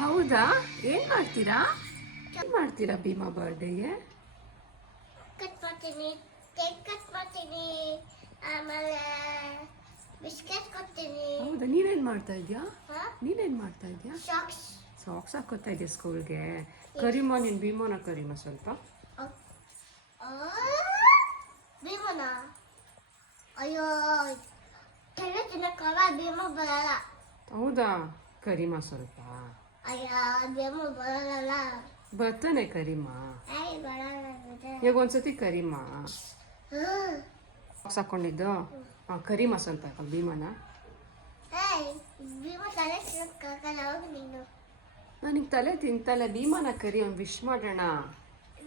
ಹೌದಾ? ಏನ್ ಮಾಡ್ತೀರಾ ಭೀಮಾ ಬರ್ಡೇಗೆ? ಕಟ್ ಮಾಡ್ತೀನಿ, ಕೇಕ್ ಕಟ್ ಮಾಡ್ತೀನಿ, ಆಮೇಲೆ ಬಿಸ್ಕೆಟ್ ಕೊಡ್ತೀನಿ. ಹೌದಾ? ನೀನೇನ್ ಮಾಡ್ತಾ ಇದ್ಯಾ? ಸಾಕ್ಸ್ ಹಾಕೋತಾ ಇದೆಯಾ ಸ್ಕೂಲ್ಗೆ? ಕರಿಮಾ ನೀನು ಭೀಮಾನ ಕರಿಮಾ ಸ್ವಲ್ಪ. ಭೀಮನ ಅಯ್ಯೋ ತಿನ್ನಕ್ಕಾಗ ಭೀಮ ಬರಲ್ಲ. ಹೌದಾ? ಕರಿಮಾ ಸ್ವಲ್ಪ. ಅಯ್ಯೋ ಭೀಮ ಬರಲ್ಲ. ಬರ್ತಾನೆ ಕರಿಮಾ. ಈಗ ಒಂದ್ಸತಿ ಕರಿಮಾ ಸಾಕ್ಸ್ ಹಾಕೊಂಡಿದ್ದು. ಕರಿಮಾ ಸ್ವಲ್ಪ ಭೀಮನ. ನನಗೆ ತಲೆ ತಿಂತಲ್ಲ. ಭೀಮಾನ ಕರಿ, ಒಂದು ವಿಶ್ ಮಾಡೋಣ.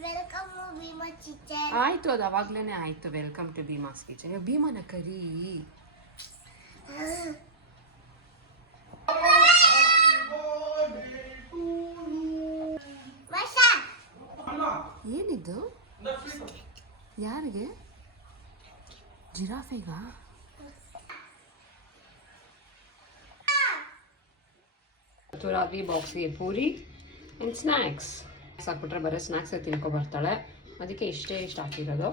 Welcome Bhima kitchen. ಆಯ್ತು, ಅದು ಅವಾಗ್ಲೇನೆ ಆಯ್ತು. Welcome to Bhima's kitchen. ಭೀಮಾನ ಕರಿ. ಏನಿದ್ದು? ಯಾರಿಗೆ? ಜಿರಾಫೆಗ? ರಾತ್ರಿ ಬಾಕ್ಸಿಗೆ ಪೂರಿ ಆ್ಯಂಡ್ ಸ್ನ್ಯಾಕ್ಸ್ ಹಾಕ್ಬಿಟ್ರೆ ಬರೀ ಸ್ನ್ಯಾಕ್ಸ್ ತಿನ್ಕೊ ಬರ್ತಾಳೆ. ಅದಕ್ಕೆ ಇಷ್ಟ ಹಾಕಿರೋದು.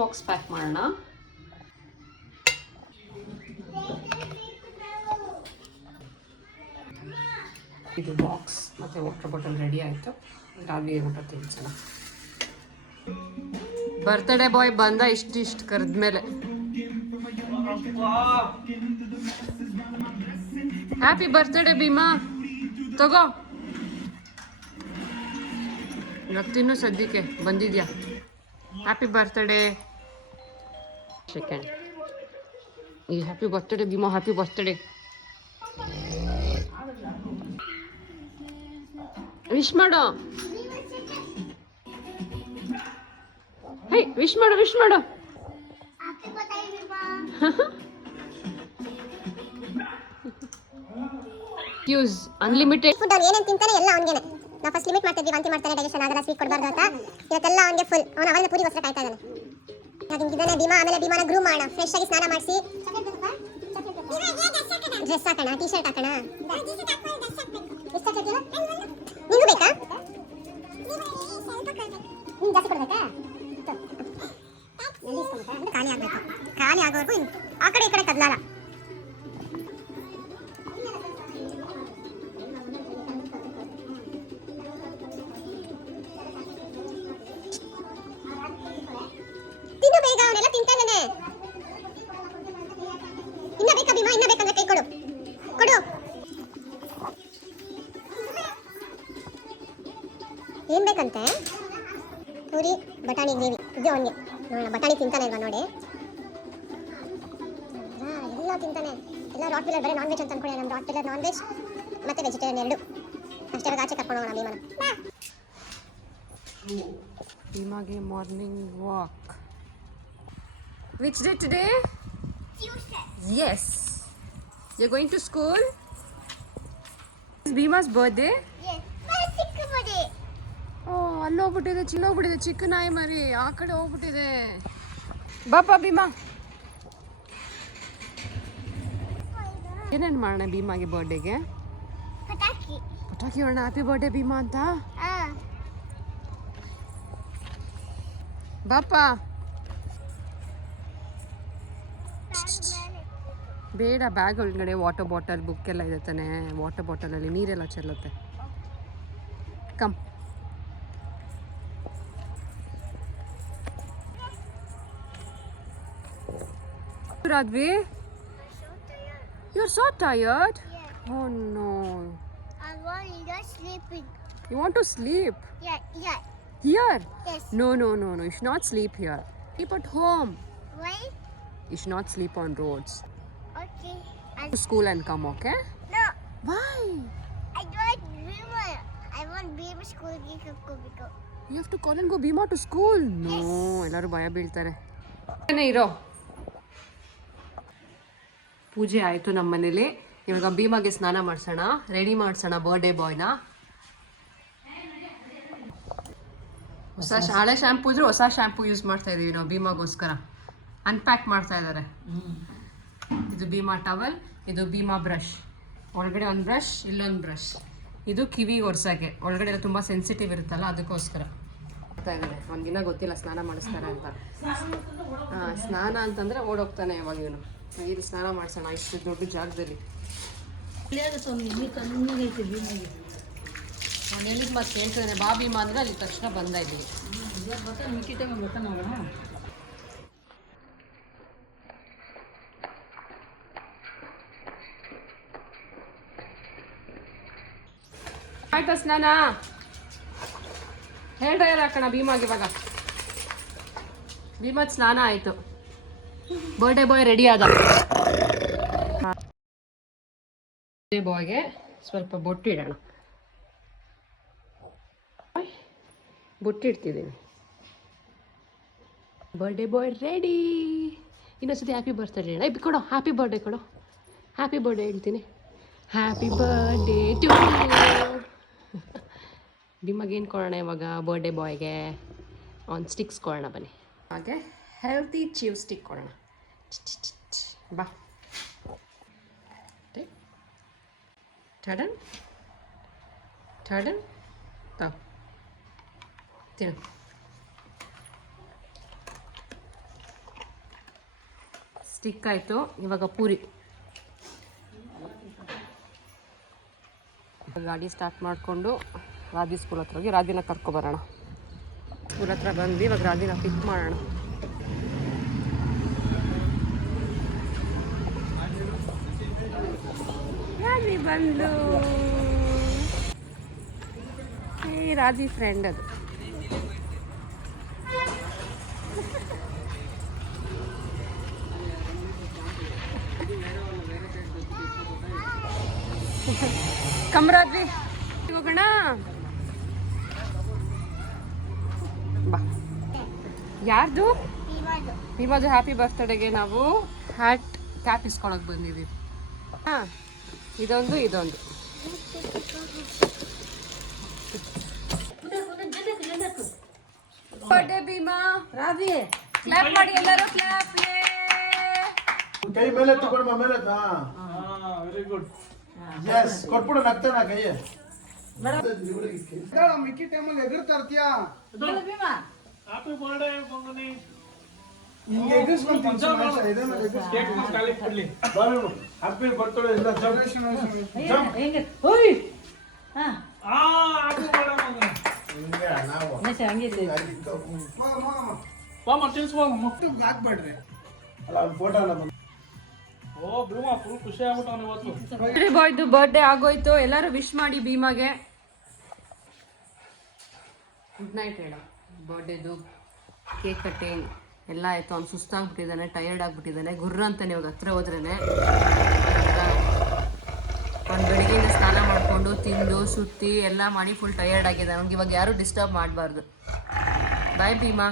ಬಾಕ್ಸ್ ಪ್ಯಾಕ್ ಮಾಡೋಣ. ಇದು ಬಾಕ್ಸ್ ಮತ್ತು ವಾಟರ್ ಬಾಟಲ್ ರೆಡಿ ಆಯಿತು. ರಾತ್ರಿಗೆ ಊಟ ತಿನ್ಸೋಣ. ಬರ್ತ್ಡೇ ಬಾಯ್ ಬಂದ ಇಷ್ಟು ಕರೆದ್ಮೇಲೆ. ಹ್ಯಾಪಿ ಬರ್ತ್ಡೇ ಭೀಮಾ, ತಗೋ. ತಿನ್ನು ಸದ್ಯಕ್ಕೆ ಬಂದಿದ್ಯಾ. Happy birthday. ಸೆಕೆಂಡ್ ಈ happy birthday Bheema, happy birthday. Wish ಮಾಡು. ಹೇ ವಿಶ್ ಮಾಡು. Use unlimited food. ಅವ್ನು ಏನೇನು ತಿಂತಾನೆ ಎಲ್ಲ ಅವನಿಗೆ. ನಾವು ಫಸ್ಟ್ ಲಿಮಿಟ್ ಮಾಡ್ತಿದ್ವಿ, ವಾಂತಿ ಮಾಡ್ತಾನೆ, ಡೈಜೆಷನ್ ಆಗಲ್ಲ, ಸ್ವೀಟ್ ಕೊಡಬಾರ್ದು ಅಂತ. ಇವತ್ತೆಲ್ಲ ಅವನಿಗೆ ಫುಲ್. ಅವನು ಅವಾಗ ಪೂರಿಗೋಸ್ಕರ ಕಾಯ್ತಾ ಇದ್ದಾನೆ. ಹಿಂಗಿದ್ದಾನೆ ಭೀಮಾ. ಆಮೇಲೆ ಭೀಮಾನ ಗ್ರೂಮ್ ಮಾಡೋಣ, ಫ್ರೆಶ್ ಆಗಿ ಸ್ನಾನ ಮಾಡಿಸಿ ಡ್ರೆಸ್ ಹಾಕೋಣ, ಟೀ ಶರ್ಟ್ ಹಾಕೋಣ. ನಿಂಗೂ ಬೇಕಾ? ನೀನು ಜಾಸ್ತಿ ಕೊಡ್ಬೇಕಾ? ಖಾಲಿ ಆಗಬೇಕು. ಖಾಲಿ ಆಗೋವರೆಗೂ ಆ ಕಡೆ ಈ ಕಡೆ ಕದಲಾಲ. ತಿನ್ನು ಬೇಗ, ಅವನೆಲ್ಲ ತಿಂತಾನೆ. ಇನ್ನ ಬೇಕಾ ಭೀಮಾ? ಇನ್ನ ಬೇಕಂದ್ರೆ ಕೈ ಕೊಡು. ಏನ್ ಬೇಕಂತೆ? ಪೂರಿ ಬಟಾಣಿ ಗ್ರೇವಿ ಇದು ಅವನಿಗೆ. ನೋಡೋಣ ಬಟಾಣಿ ತಿಂತಾನೆ ಇಲ್ವಾ ನೋಡಿ. ಎಲ್ಲ ತಿಂತಾನೆ. ಎಲ್ಲ ರಾಟ್ ವೀಲರ್ ಬರೀ ನಾನ್ ವೆಜ್ ಅಂತ ಅನ್ಕೊಳ್ಳಿ. ನಮ್ಮ ರಾಟ್ ವೀಲರ್ ನಾನ್ ವೆಜ್ ಮತ್ತೆ ವೆಜಿಟೇರಿಯನ್ ಎರಡು. ಅಷ್ಟೇ ಆಚೆ ಕರ್ಕೊಂಡು ಹೋಗೋಣ ಭೀಮನ. ಭೀಮಾಗೆ morning walk. Which day today? Tuesday. Yes. You're going to school? It's Bhima's birthday? Yes. ಸಿಕ್ಕಬಿಡಿ. ಅಲ್ಲಿ ಹೋಗ್ಬಿಟ್ಟಿದೆ ಚಿಕ್ಕ ನಾಯಿ ಮರಿ. ಆ ಕಡೆ ಹೋಗ್ಬಿಟ್ಟಿದೆ. ಬಾಪಾ ಭೀಮಾ. ಏನೇನು ಮಾಡೋಣ ಭೀಮಾಗೆ ಬರ್ಡೇಗೆ? ಪಟಾಕಿ ಹೊಡೋಣ. ಹ್ಯಾಪಿ ಬರ್ಡೇ ಭೀಮಾ ಅಂತ. ಬಾಪಾ. ಬೇಡ, ಬ್ಯಾಗ್ ಒಳಗಡೆ ವಾಟರ್ ಬಾಟಲ್ ಬುಕ್ ಎಲ್ಲ ಇದೆ ತಾನೆ. ವಾಟರ್ ಬಾಟಲಲ್ಲಿ ನೀರೆಲ್ಲ ಚೆಲ್ಲುತ್ತೆ. Come. Radvi, you're so tired. Yeah. Oh no. I want to sleeping. You want to sleep? Yeah. Here? Yes. No. You should not sleep here. Sleep at home. Why? You should not sleep on roads. Okay. To school and come, okay? No. Why? I don't Bhima. I want Bhima school go. You have to call and go Bhima to school. No, ಎಲ್ಲರೂ ಭಯ ಬೀಳ್ತಾರೆ. ಇರೋ. ಪೂಜೆ ಆಯಿತು ನಮ್ಮ ಮನೇಲಿ. ಇವಾಗ ಭೀಮಾಗೆ ಸ್ನಾನ ಮಾಡಿಸೋಣ, ರೆಡಿ ಮಾಡಿಸೋಣ ಬರ್ಡೇ ಬಾಯ್ನ. ಹಳೆ ಶ್ಯಾಂಪೂ ಇದ್ರು ಹೊಸ ಶ್ಯಾಂಪೂ ಯೂಸ್ ಮಾಡ್ತಾ ಇದೀವಿ ನಾವು ಭೀಮಾಗೋಸ್ಕರ. ಅನ್ಪ್ಯಾಕ್ ಮಾಡ್ತಾ ಇದ್ದಾರೆ. ಇದು ಭೀಮಾ ಟವಲ್, ಇದು ಭೀಮಾ ಬ್ರಷ್. ಒಳಗಡೆ ಒಂದು ಬ್ರಷ್, ಇಲ್ಲೊಂದು ಬ್ರಷ್. ಇದು ಕಿವಿಗೆ ಒರ್ಸೋಕ್ಕೆ, ಒಳಗಡೆ ಎಲ್ಲ ತುಂಬ ಸೆನ್ಸಿಟಿವ್ ಇರುತ್ತಲ್ಲ ಅದಕ್ಕೋಸ್ಕರ. ಆಗ್ತಾ ಇದ್ದಾನೆ ಅವ್ನಿಗಿನ್ನ ಗೊತ್ತಿಲ್ಲ ಸ್ನಾನ ಮಾಡಿಸ್ತಾರೆ ಅಂತ. ಸ್ನಾನ ಅಂತಂದರೆ ಓಡೋಗ್ತಾನೆ ಯಾವಾಗ ಇವನು. ಇಲ್ಲಿ ಸ್ನಾನ ಮಾಡಿಸೋಣ ಇಷ್ಟು ದೊಡ್ಡ ಜಾಗದಲ್ಲಿ. ನಾನು ಹೇಳಿದ ಮತ್ತೆ ಕೇಳ್ತಿದ್ದಾನೆ ಬಾ ಭೀಮಾ ಅಂದರೆ ಅಲ್ಲಿ ತಕ್ಷಣ ಬಂದ ಇದ್ದೀವಿ. ಆಯ್ತಾ ಸ್ನಾನ? ಹೇಳ್ರಲ್ಲ ಕಣ ಭೀಮಾಗೆ ಇವಾಗ. ಭೀಮದ್ ಸ್ನಾನ ಆಯಿತು. ಬರ್ಡೇ ಬಾಯ್ ರೆಡಿ ಆದ. ಬರ್ಡೇ ಬಾಯ್ಗೆ ಸ್ವಲ್ಪ ಬೊಟ್ಟು ಇಡೋಣ. ಬೊಟ್ಟಿಡ್ತಿದ್ದೀನಿ. Birthday boy ready. ಇನ್ನೊಂದ್ಸತಿ ಹ್ಯಾಪಿ ಬರ್ತ್ಡೇ ಹೇಳ. ಕೊಡೋ ಹ್ಯಾಪಿ ಬರ್ಡೇ ಕೊಡೋ. ಹ್ಯಾಪಿ ಬರ್ಡೇ ಹೇಳ್ತೀನಿ. ಹ್ಯಾಪಿ ಬರ್ಡೇ ಟು ಭೀಮಗೆ ಏನು ಕೊಡೋಣ ಇವಾಗ ಬರ್ಡೇ ಬಾಯ್ಗೆ? ಒಂದು ಸ್ಟಿಕ್ಸ್ ಕೊಡೋಣ ಬನ್ನಿ. ಹಾಗೆ ಹೆಲ್ತಿ ಚೀವ್ ಸ್ಟಿಕ್ ಕೊಡೋಣ. ಬಾ ಟಡನ್ ಟಡನ್ ತಾವು ತಿನ್ನು. ಸ್ಟಿಕ್ ಆಯಿತು. ಇವಾಗ ಪೂರಿ. ಗಾಡಿ ಸ್ಟಾರ್ಟ್ ಮಾಡಿಕೊಂಡು ರಾಜಿ ಸ್ಕೂಲ್ ಹತ್ರ ಹೋಗಿ ರಾಜಿನ ಕರ್ಕೊಬರೋಣ. ಸ್ಕೂಲ್ ಹತ್ರ ಬಂದು ಇವಾಗ ರಾಜಿನ ಪಿಕ್ ಮಾಡೋಣ. ರಾಜಿ ಬಂದು ರಾಜಿ ಫ್ರೆಂಡ್ ಅದು. ಕಮ್ರಾದ್ವಿ ಹೋಗೋಣ ಬಾ. ಯಾರ್ದು? ಭೀಮಾದು ಹ್ಯಾಪಿ ಬರ್ತ್ಡೇಗೆ ನಾವು ಹ್ಯಾಟ್ ಕ್ಯಾಪ್ ಇಸ್ಕೊಳಕ್ಕೆ ಬಂದಿದ್ದೀವಿ. ಹಾಂ, ಇದೊಂದು ಇದೊಂದು. ಬರ್ಡೇ ಭೀಮಾ. ರಾವಿ ಕ್ಲಾಪ್ ಮಾಡಿ ಎಲ್ಲರೂ. ಕ್ಲಾಪ್. ಕೈ ಮೇಲೆ ತಗೊಂಡು ಮೇಲೆ. Very good. ಯಸ್ ಕೊಟ್ಬಿಡು ನಗ್ತಾನ ಕೈ. ಮಿಕ್ಕಿ ಟೈಮಲ್ಲಿ ಎದುರ್ತಾ ಇರ್ತೀಯಾ? Happy birthday ಬಂಗನಿ. ಹಿಂಗೆ ಎದುರಿಸ್ಕೊಂತೀನಿ. ಕೇಕ್ ಖಾಲಿ ಕೊಡ್ಲಿ. ಹ್ಯಾಪಿ ಬರ್ತ್ಡೇ ಎಲ್ಲ ಸೆಲೆಬ್ರೇಷನ್ ಹೆಂಗೆ? ಹೋಯ್ ಹಾ ಹ್ಯಾಪಿ ಬರ್ಡೇ ಬಂಗನಿ. ಹಿಂಗೆ ನಾವು ಹಂಗೆ ಮಗ ಮಟ್ಟಿಸ್ ಮಗ ಮುಕ್ತು ಹಾಕ್ಬೇಡ್ರಿ. ಅಲ್ಲ ಒಂದು ಫೋಟೋ ಅಲ್ಲ. ಓ ಭೀಮಾ ಫುಲ್ ಖುಷಿ ಆಗ್ಬಿಟ್ಟವನು ಇವತ್ತು. ಬರ್ಡೇ ಬಾಯ್ದು ಬರ್ಡೇ ಆಗೋಯ್ತು. ಎಲ್ಲರೂ ವಿಶ್ ಮಾಡಿ ಭೀಮಾಗೆ. ಗುಡ್ ನೈಟ್ ಹೇಳ. ಬರ್ಡೇದು ಕೇಕ್ ಕಟ್ಟಿಂಗ್ ಎಲ್ಲ ಆಯಿತು. ಅವ್ನು ಸುಸ್ತಾಗ್ಬಿಟ್ಟಿದ್ದಾನೆ, ಟಯರ್ಡ್ ಆಗಿಬಿಟ್ಟಿದ್ದಾನೆ. ಗುರ್ರ ಅಂತಾನೆ ಇವಾಗ ಹತ್ರ ಹೋದ್ರೇ. ಅವ್ನು ಬೆಳಿಗ್ಗೆಯಿಂದ ಸ್ನಾನ ಮಾಡಿಕೊಂಡು ತಿಂದು ಸುತ್ತಿ ಎಲ್ಲ ಮಾಡಿ ಫುಲ್ ಟಯರ್ಡ್ ಆಗಿದ್ದಾನೆ. ಅವ್ನಿಗೆ ಇವಾಗ ಯಾರೂ ಡಿಸ್ಟರ್ಬ್ ಮಾಡಬಾರ್ದು. ಬಾಯ್ ಭೀಮಾ.